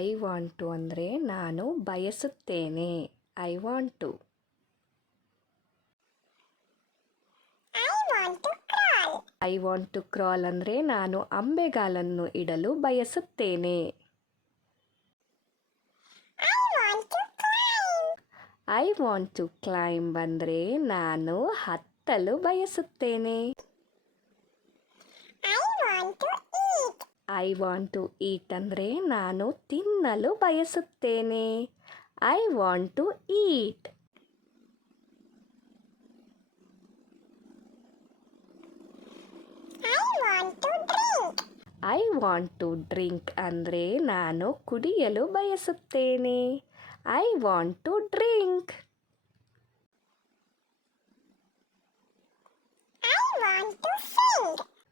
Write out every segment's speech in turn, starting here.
I want to ಅಂದರೆ ನಾನು ಬಯಸುತ್ತೇನೆ. I want to. I want to crawl ಅಂದರೆ ನಾನು ಅಂಬೆಗಾಲನ್ನು ಇಡಲು ಬಯಸುತ್ತೇನೆ. ಐ ವಾಂಟ್ ಟು ಕ್ಲೈಂಬ್ ಅಂದರೆ ನಾನು ಹತ್ತಲು ಬಯಸುತ್ತೇನೆ. ಐ ವಾಂಟ್ ಟು ಈಟ್ ಅಂದರೆ ನಾನು ತಿನ್ನಲು ಬಯಸುತ್ತೇನೆ. I want to eat. I want to drink ಅಂದರೆ ನಾನು ಕುಡಿಯಲು ಬಯಸುತ್ತೇನೆ. I want to drink.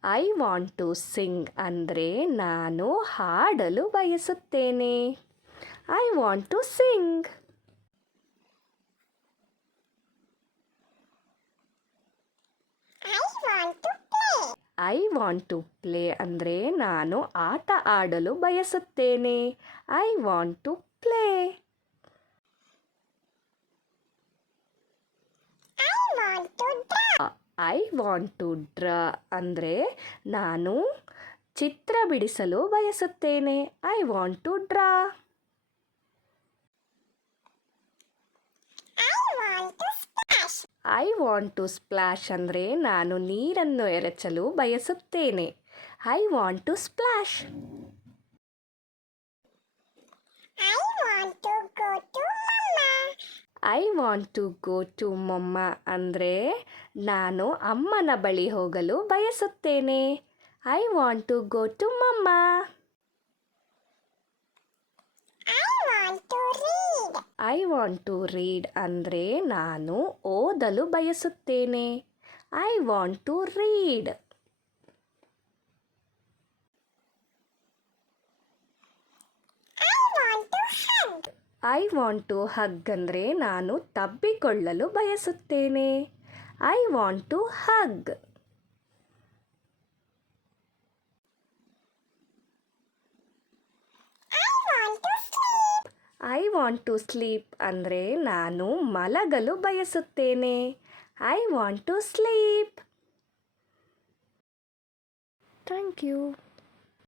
I want to sing ಅಂದರೆ ನಾನು ಹಾಡಲು ಬಯಸುತ್ತೇನೆ. I want to sing. I want to play ಅಂದರೆ ನಾನು ಆಟ ಆಡಲು ಬಯಸುತ್ತೇನೆ. I want to play. I want to draw ಅಂದರೆ ನಾನು ಚಿತ್ರ ಬಿಡಿಸಲು ಬಯಸುತ್ತೇನೆ. I want to draw. I want to splash ಅಂದರೆ ನಾನು ನೀರನ್ನು ಎರಚಲು ಬಯಸುತ್ತೇನೆ. I want to splash. I want to go to mamma ಅಂದರೆ ನಾನು ಅಮ್ಮನ ಬಳಿ ಹೋಗಲು ಬಯಸುತ್ತೇನೆ. I want to go to mamma. I want to read ಅಂದರೆ ನಾನು ಓದಲು ಬಯಸುತ್ತೇನೆ. I want to read. I want to hug ಅಂದರೆ ನಾನು ತಬ್ಬಿಕೊಳ್ಳಲು ಬಯಸುತ್ತೇನೆ. I want to hug. I want to sleep ಅಂದರೆ ನಾನು ಮಲಗಲು ಬಯಸುತ್ತೇನೆ. I want to sleep. Thank you.